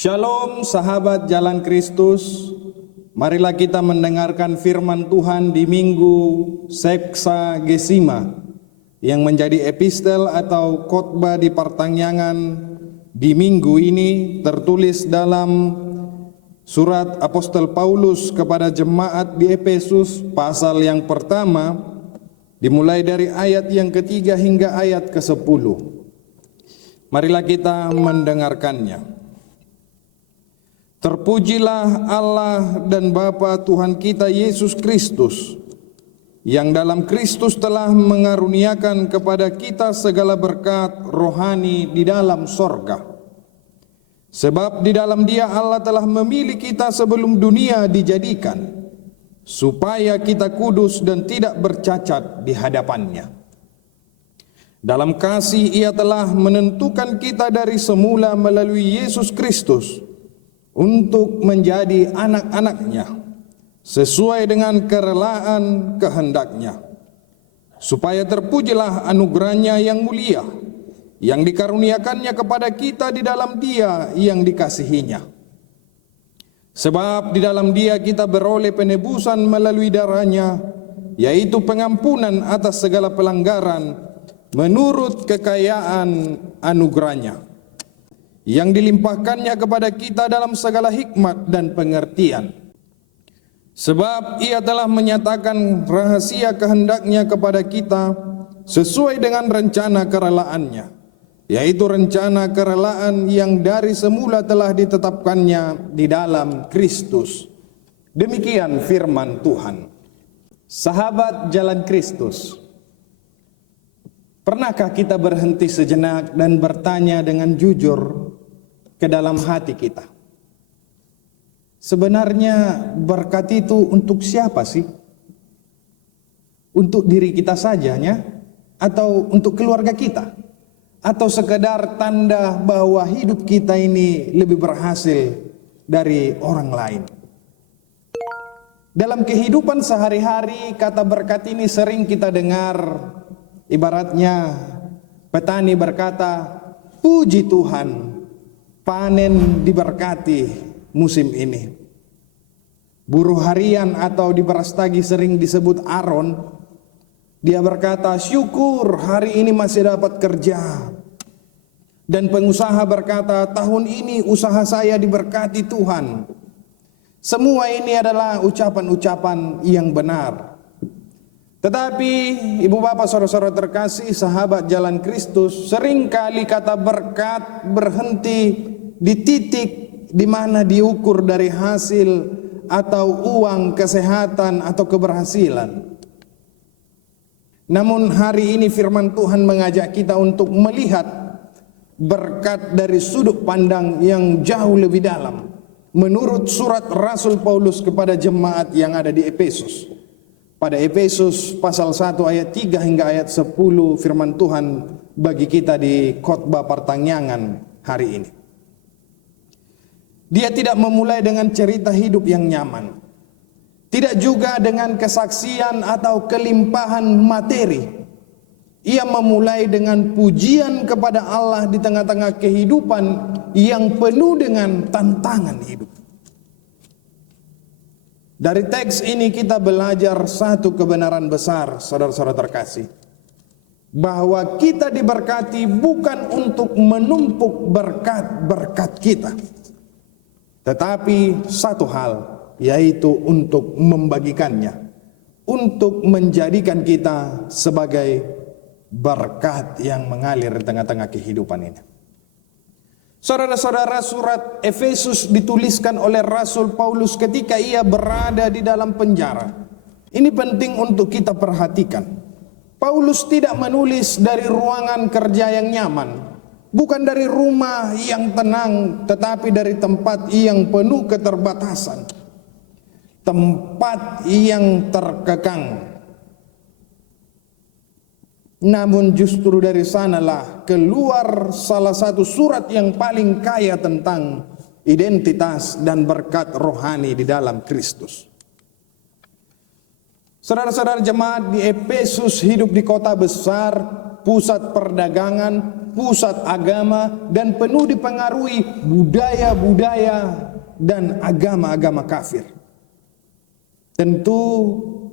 Shalom sahabat Jalan Kristus. Marilah kita mendengarkan firman Tuhan di Minggu Seksagesima yang menjadi epistel atau khotbah di pertanyaan di minggu ini tertulis dalam surat Apostol Paulus kepada jemaat di Efesus pasal yang pertama dimulai dari ayat yang ketiga hingga ayat ke-10. Marilah kita mendengarkannya. Terpujilah Allah dan Bapa Tuhan kita Yesus Kristus, yang dalam Kristus telah mengaruniakan kepada kita segala berkat rohani di dalam sorga. Sebab di dalam Dia Allah telah memilih kita sebelum dunia dijadikan, supaya kita kudus dan tidak bercacat di hadapan-Nya. Dalam kasih Ia telah menentukan kita dari semula melalui Yesus Kristus untuk menjadi anak-anak-Nya sesuai dengan kerelaan kehendak-Nya, supaya terpujilah anugerah-Nya yang mulia yang dikaruniakannya kepada kita di dalam Dia yang dikasihi-Nya. Sebab di dalam Dia kita beroleh penebusan melalui darah-Nya, yaitu pengampunan atas segala pelanggaran menurut kekayaan anugerah-Nya yang dilimpahkannya kepada kita dalam segala hikmat dan pengertian. Sebab Ia telah menyatakan rahasia kehendak-Nya kepada kita sesuai dengan rencana kerelaan-Nya, yaitu rencana kerelaan yang dari semula telah ditetapkannya di dalam Kristus. Demikian firman Tuhan. Sahabat Jalan Kristus, pernahkah kita berhenti sejenak dan bertanya dengan jujur ke dalam hati kita? Sebenarnya berkat itu untuk siapa sih? Untuk diri kita sajanya? Atau untuk keluarga kita? Atau sekedar tanda bahwa hidup kita ini lebih berhasil dari orang lain? Dalam kehidupan sehari-hari, kata berkat ini sering kita dengar. Ibaratnya petani berkata, "Puji Tuhan, panen diberkati musim ini." Buruh harian atau di Brastagi sering disebut Aron, dia berkata, "Syukur hari ini masih dapat kerja." Dan pengusaha berkata, "Tahun ini usaha saya diberkati Tuhan." Semua ini adalah ucapan-ucapan yang benar. Tetapi ibu bapak saudara-saudara terkasih, sahabat Jalan Kristus, seringkali kata berkat berhenti di titik di mana diukur dari hasil atau uang, kesehatan atau keberhasilan. Namun hari ini firman Tuhan mengajak kita untuk melihat berkat dari sudut pandang yang jauh lebih dalam. Menurut surat Rasul Paulus kepada jemaat yang ada di Efesus. Pada Efesus pasal 1 ayat 3 hingga ayat 10 firman Tuhan bagi kita di khotbah pertanyaan hari ini. Dia tidak memulai dengan cerita hidup yang nyaman. Tidak juga dengan kesaksian atau kelimpahan materi. Ia memulai dengan pujian kepada Allah di tengah-tengah kehidupan yang penuh dengan tantangan hidup. Dari teks ini kita belajar satu kebenaran besar, saudara-saudara terkasih, bahwa kita diberkati bukan untuk menumpuk berkat-berkat kita, tetapi satu hal, yaitu untuk membagikannya, untuk menjadikan kita sebagai berkat yang mengalir di tengah-tengah kehidupan ini. Saudara-saudara, surat Efesus dituliskan oleh Rasul Paulus ketika ia berada di dalam penjara. Ini penting untuk kita perhatikan. Paulus tidak menulis dari ruangan kerja yang nyaman, bukan dari rumah yang tenang, tetapi dari tempat yang penuh keterbatasan, tempat yang terkekang. Namun justru dari sanalah keluar salah satu surat yang paling kaya tentang identitas dan berkat rohani di dalam Kristus. Saudara-saudara jemaat di Efesus hidup di kota besar, pusat perdagangan, pusat agama, dan penuh dipengaruhi budaya-budaya dan agama-agama kafir. Tentu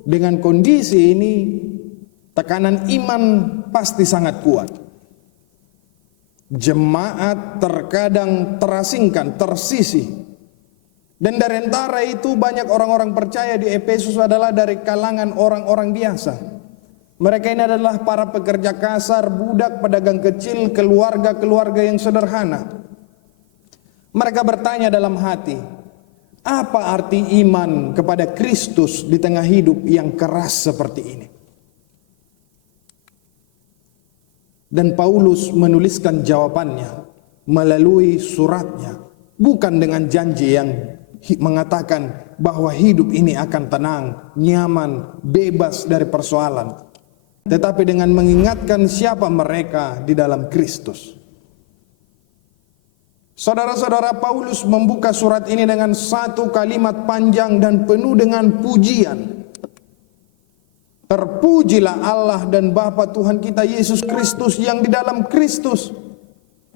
dengan kondisi ini tekanan iman pasti sangat kuat. Jemaat terkadang terasingkan, tersisih. Dan dari antara itu banyak orang-orang percaya di Efesus adalah dari kalangan orang-orang biasa. Mereka ini adalah para pekerja kasar, budak, pedagang kecil, keluarga-keluarga yang sederhana. Mereka bertanya dalam hati, apa arti iman kepada Kristus di tengah hidup yang keras seperti ini? Dan Paulus menuliskan jawabannya melalui suratnya, bukan dengan janji yang mengatakan bahwa hidup ini akan tenang, nyaman, bebas dari persoalan, tetapi dengan mengingatkan siapa mereka di dalam Kristus. Saudara-saudara, Paulus membuka surat ini dengan satu kalimat panjang dan penuh dengan pujian. Terpujilah Allah dan Bapa Tuhan kita Yesus Kristus, yang di dalam Kristus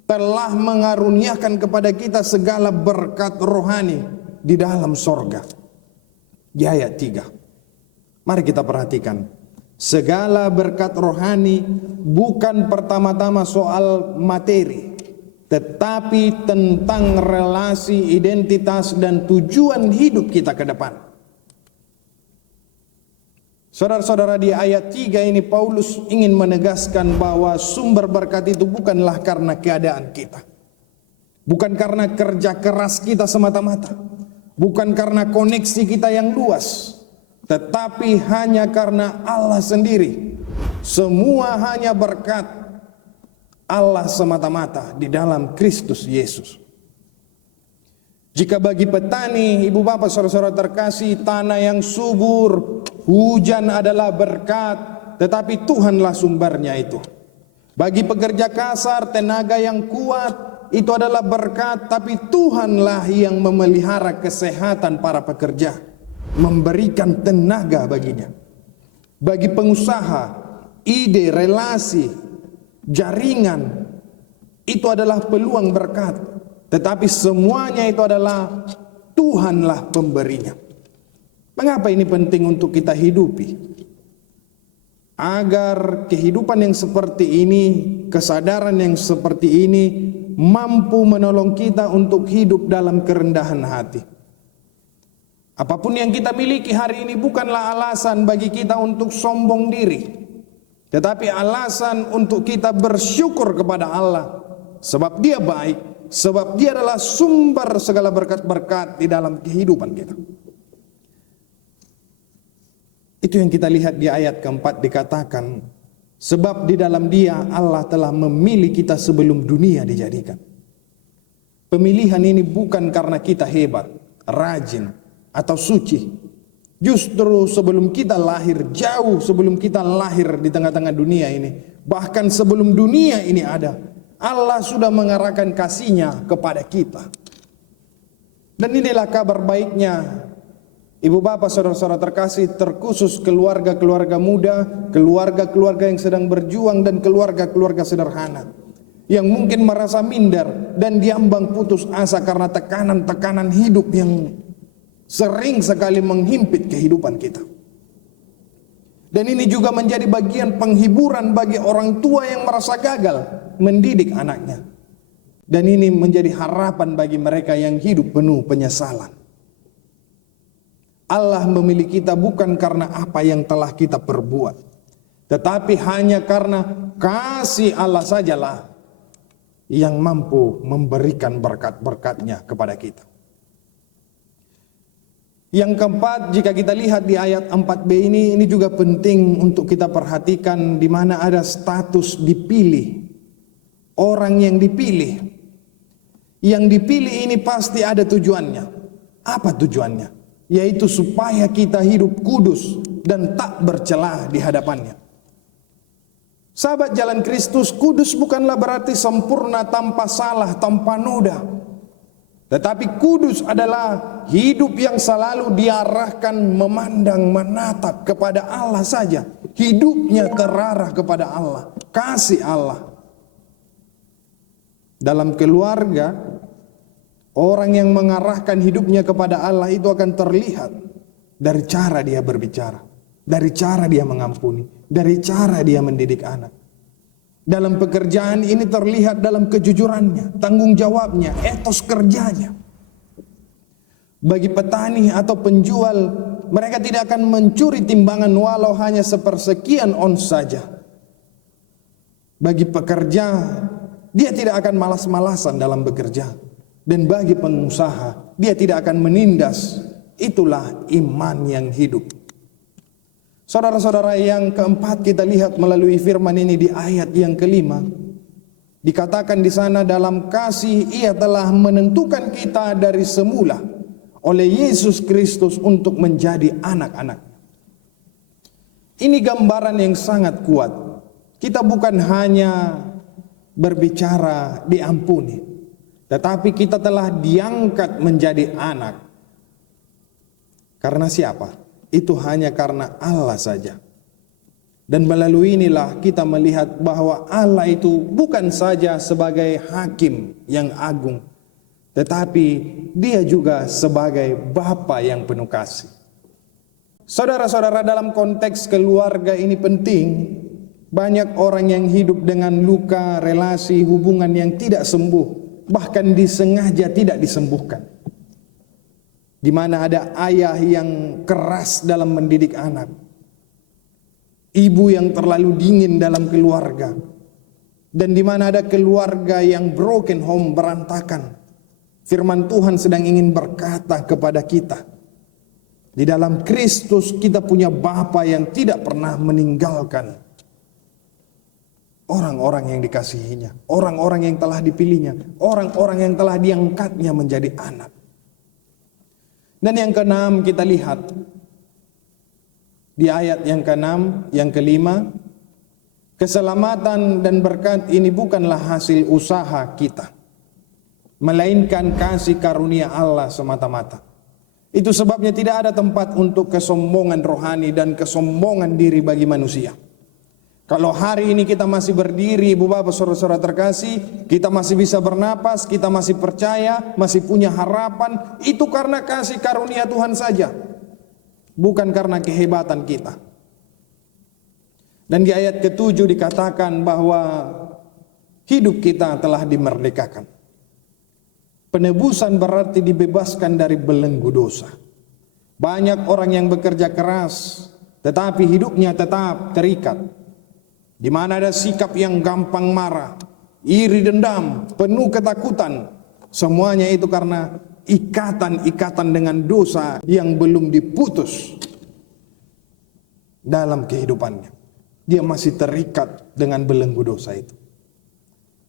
telah mengaruniakan kepada kita segala berkat rohani di dalam sorga. Di ayat 3, mari kita perhatikan. Segala berkat rohani bukan pertama-tama soal materi, tetapi tentang relasi, identitas, dan tujuan hidup kita ke depan. Saudara-saudara, di ayat 3 ini Paulus ingin menegaskan bahwa sumber berkat itu bukanlah karena keadaan kita, bukan karena kerja keras kita semata-mata, bukan karena koneksi kita yang luas, tetapi hanya karena Allah sendiri. Semua hanya berkat Allah semata-mata di dalam Kristus Yesus. Jika bagi petani, ibu bapak, saudara-saudara terkasih, tanah yang subur, hujan adalah berkat, tetapi Tuhanlah sumbernya itu. Bagi pekerja kasar, tenaga yang kuat itu adalah berkat, tapi Tuhanlah yang memelihara kesehatan para pekerja, memberikan tenaga baginya. Bagi pengusaha, ide, relasi, jaringan itu adalah peluang berkat, tetapi semuanya itu adalah Tuhanlah pemberinya. Mengapa ini penting untuk kita hidupi? Agar kehidupan yang seperti ini, kesadaran yang seperti ini mampu menolong kita untuk hidup dalam kerendahan hati. Apapun yang kita miliki hari ini bukanlah alasan bagi kita untuk sombong diri, tetapi alasan untuk kita bersyukur kepada Allah, sebab Dia baik, sebab Dia adalah sumber segala berkat-berkat di dalam kehidupan kita. Itu yang kita lihat di ayat keempat, dikatakan, sebab di dalam Dia Allah telah memilih kita sebelum dunia dijadikan. Pemilihan ini bukan karena kita hebat, rajin, atau suci. Justru sebelum kita lahir, jauh sebelum kita lahir di tengah-tengah dunia ini, bahkan sebelum dunia ini ada, Allah sudah mengarahkan kasih-Nya kepada kita. Dan inilah kabar baiknya, ibu bapak, saudara-saudara terkasih, terkhusus keluarga-keluarga muda, keluarga-keluarga yang sedang berjuang, dan keluarga-keluarga sederhana yang mungkin merasa minder dan diambang putus asa karena tekanan-tekanan hidup yang sering sekali menghimpit kehidupan kita. Dan ini juga menjadi bagian penghiburan bagi orang tua yang merasa gagal mendidik anaknya. Dan ini menjadi harapan bagi mereka yang hidup penuh penyesalan. Allah memilih kita bukan karena apa yang telah kita perbuat, tetapi hanya karena kasih Allah sajalah yang mampu memberikan berkat-berkat-Nya kepada kita. Yang keempat, jika kita lihat di ayat 4b ini juga penting untuk kita perhatikan, di mana ada status dipilih. Orang yang dipilih. Yang dipilih ini pasti ada tujuannya. Apa tujuannya? Yaitu supaya kita hidup kudus dan tak bercelah di hadapannya. Sahabat jalan Kristus, kudus bukanlah berarti sempurna, tanpa salah, tanpa noda. Tetapi kudus adalah hidup yang selalu diarahkan memandang, menatap kepada Allah saja. Hidupnya terarah kepada Allah, kasih Allah. Dalam keluarga, orang yang mengarahkan hidupnya kepada Allah itu akan terlihat dari cara dia berbicara, dari cara dia mengampuni, dari cara dia mendidik anak. Dalam pekerjaan ini terlihat dalam kejujurannya, tanggung jawabnya, etos kerjanya. Bagi petani atau penjual, mereka tidak akan mencuri timbangan walau hanya sepersekian ons saja. Bagi pekerja, dia tidak akan malas-malasan dalam bekerja. Dan bagi pengusaha, dia tidak akan menindas. Itulah iman yang hidup. Saudara-saudara, yang keempat kita lihat melalui firman ini di ayat yang kelima. Dikatakan di sana, dalam kasih ia telah menentukan kita dari semula oleh Yesus Kristus untuk menjadi anak-anak. Ini gambaran yang sangat kuat. Kita bukan hanya berbicara diampuni, tetapi kita telah diangkat menjadi anak. Karena siapa? Itu hanya karena Allah saja. Dan melalui inilah kita melihat bahwa Allah itu bukan saja sebagai hakim yang agung, tetapi dia juga sebagai Bapa yang penuh kasih. Saudara-saudara, dalam konteks keluarga ini penting. Banyak orang yang hidup dengan luka, relasi, hubungan yang tidak sembuh, bahkan disengaja tidak disembuhkan. Di mana ada ayah yang keras dalam mendidik anak, ibu yang terlalu dingin dalam keluarga, dan di mana ada keluarga yang broken home, berantakan. Firman Tuhan sedang ingin berkata kepada kita, di dalam Kristus kita punya Bapa yang tidak pernah meninggalkan orang-orang yang dikasihinya, orang-orang yang telah dipilihnya, orang-orang yang telah diangkatnya menjadi anak. Dan yang keenam kita lihat di ayat yang keenam, yang kelima, keselamatan dan berkat ini bukanlah hasil usaha kita, melainkan kasih karunia Allah semata-mata. Itu sebabnya tidak ada tempat untuk kesombongan rohani dan kesombongan diri bagi manusia. Kalau hari ini kita masih berdiri, Ibu Bapak Saudara-saudara terkasih, kita masih bisa bernapas, kita masih percaya, masih punya harapan, itu karena kasih karunia Tuhan saja, bukan karena kehebatan kita. Dan di ayat ke-7 dikatakan bahwa hidup kita telah dimerdekakan. Penebusan berarti dibebaskan dari belenggu dosa. Banyak orang yang bekerja keras, tetapi hidupnya tetap terikat. Di mana ada sikap yang gampang marah, iri, dendam, penuh ketakutan. Semuanya itu karena ikatan-ikatan dengan dosa yang belum diputus dalam kehidupannya. Dia masih terikat dengan belenggu dosa itu.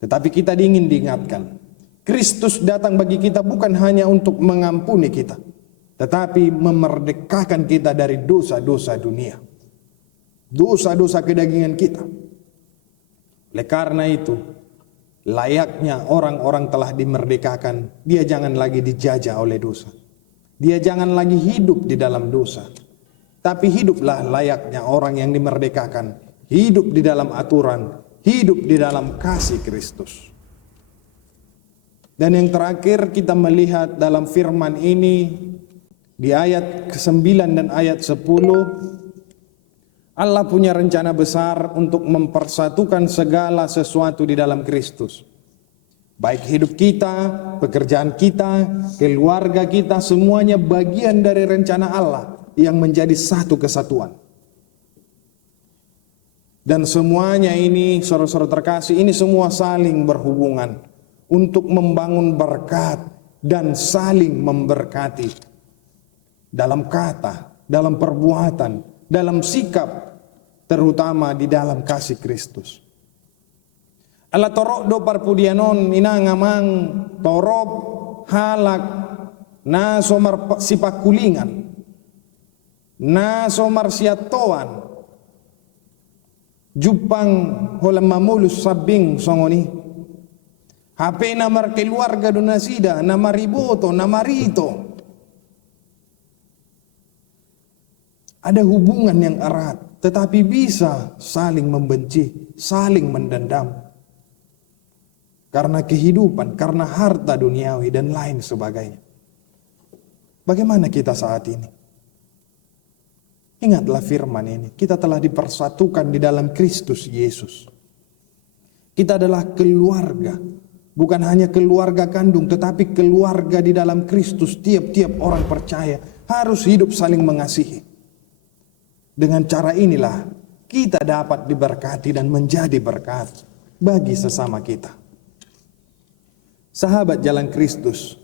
Tetapi kita ingin diingatkan, Kristus datang bagi kita bukan hanya untuk mengampuni kita, tetapi memerdekakan kita dari dosa-dosa dunia, dosa-dosa kedagingan kita. Oleh karena itu, layaknya orang-orang telah dimerdekakan, dia jangan lagi dijajah oleh dosa. Dia jangan lagi hidup di dalam dosa. Tapi hiduplah layaknya orang yang dimerdekakan, hidup di dalam aturan, hidup di dalam kasih Kristus. Dan yang terakhir kita melihat dalam firman ini di ayat ke-9 dan ayat 10, Allah punya rencana besar untuk mempersatukan segala sesuatu di dalam Kristus. Baik hidup kita, pekerjaan kita, keluarga kita, semuanya bagian dari rencana Allah yang menjadi satu kesatuan. Dan semuanya ini, saudara-saudara terkasih, ini semua saling berhubungan untuk membangun berkat dan saling memberkati dalam kata, dalam perbuatan, dalam sikap, terutama di dalam kasih Kristus. Allah torok do parpudianon inangamang torop halak na somar sipakulingan na somar siatoan jupang holam mamulus sabing songoni hape namar keluarga do nasida namariboto namarito. Ada hubungan yang erat, tetapi bisa saling membenci, saling mendendam. karena kehidupan, karena harta duniawi dan lain sebagainya. Bagaimana kita saat ini? Ingatlah firman ini, kita telah dipersatukan di dalam Kristus Yesus. Kita adalah keluarga, bukan hanya keluarga kandung, tetapi keluarga di dalam Kristus. Tiap-tiap orang percaya harus hidup saling mengasihi. Dengan cara inilah kita dapat diberkati dan menjadi berkat bagi sesama kita. Sahabat jalan Kristus,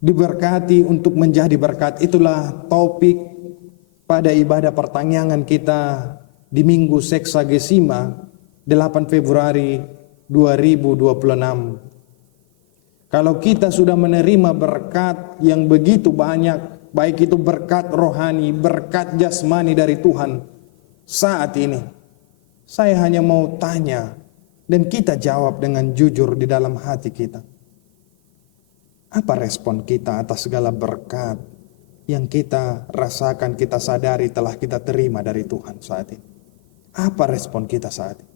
diberkati untuk menjadi berkat, itulah topik pada ibadah pertanyaan kita di Minggu Seksagesima 8 Februari 2026. Kalau kita sudah menerima berkat yang begitu banyak, baik itu berkat rohani, berkat jasmani dari Tuhan, saat ini saya hanya mau tanya dan kita jawab dengan jujur di dalam hati kita. Apa respon kita atas segala berkat yang kita rasakan, kita sadari telah kita terima dari Tuhan saat ini? Apa respon kita saat ini?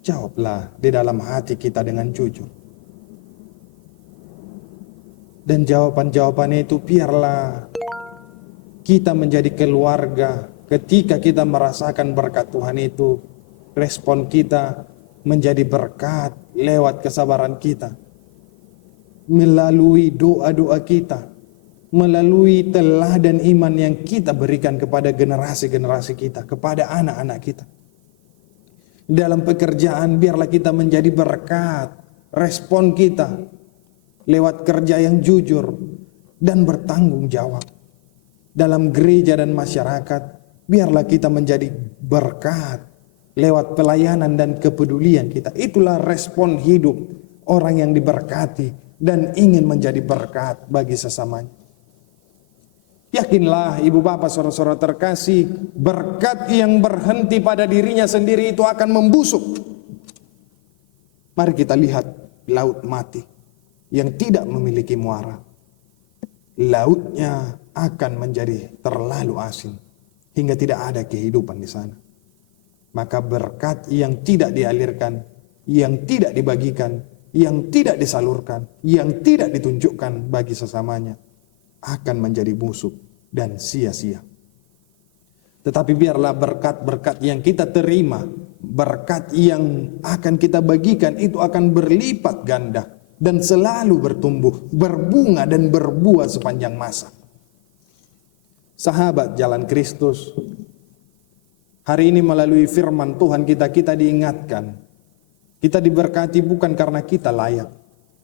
Jawablah di dalam hati kita dengan jujur. Dan jawaban-jawabannya itu biarlah kita menjadi keluarga. Ketika kita merasakan berkat Tuhan itu, respon kita menjadi berkat lewat kesabaran kita, melalui doa-doa kita, melalui teladan iman yang kita berikan kepada generasi-generasi kita, kepada anak-anak kita. Dalam pekerjaan biarlah kita menjadi berkat, respon kita lewat kerja yang jujur dan bertanggung jawab. Dalam gereja dan masyarakat biarlah kita menjadi berkat lewat pelayanan dan kepedulian kita. Itulah respon hidup orang yang diberkati dan ingin menjadi berkat bagi sesamanya. Yakinlah ibu bapak saudara-saudara terkasih, berkat yang berhenti pada dirinya sendiri itu akan membusuk. Mari kita lihat laut mati yang tidak memiliki muara. Lautnya akan menjadi terlalu asin hingga tidak ada kehidupan di sana. Maka berkat yang tidak dialirkan, yang tidak dibagikan, yang tidak disalurkan, yang tidak ditunjukkan bagi sesamanya akan menjadi busuk dan sia-sia. Tetapi biarlah berkat-berkat yang kita terima, berkat yang akan kita bagikan itu akan berlipat ganda dan selalu bertumbuh, berbunga dan berbuah sepanjang masa. Sahabat jalan Kristus, hari ini melalui firman Tuhan kita diingatkan, kita diberkati bukan karena kita layak,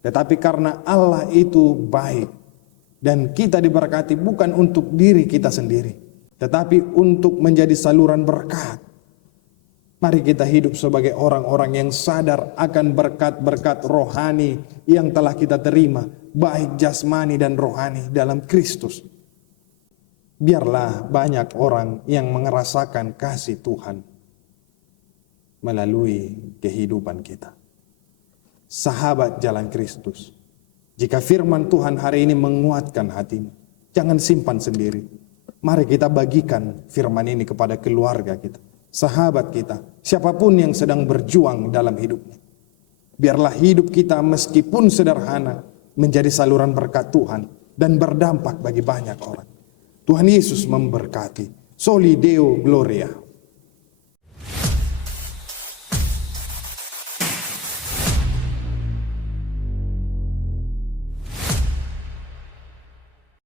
tetapi karena Allah itu baik. Dan kita diberkati bukan untuk diri kita sendiri, tetapi untuk menjadi saluran berkat. Mari kita hidup sebagai orang-orang yang sadar akan berkat-berkat rohani yang telah kita terima, baik jasmani dan rohani dalam Kristus. Biarlah banyak orang yang merasakan kasih Tuhan melalui kehidupan kita. Sahabat jalan Kristus, jika firman Tuhan hari ini menguatkan hatimu, jangan simpan sendiri. Mari kita bagikan firman ini kepada keluarga kita, sahabat kita, siapapun yang sedang berjuang dalam hidupnya. Biarlah hidup kita meskipun sederhana menjadi saluran berkat Tuhan dan berdampak bagi banyak orang. Tuhan Yesus memberkati. Soli Deo Gloria.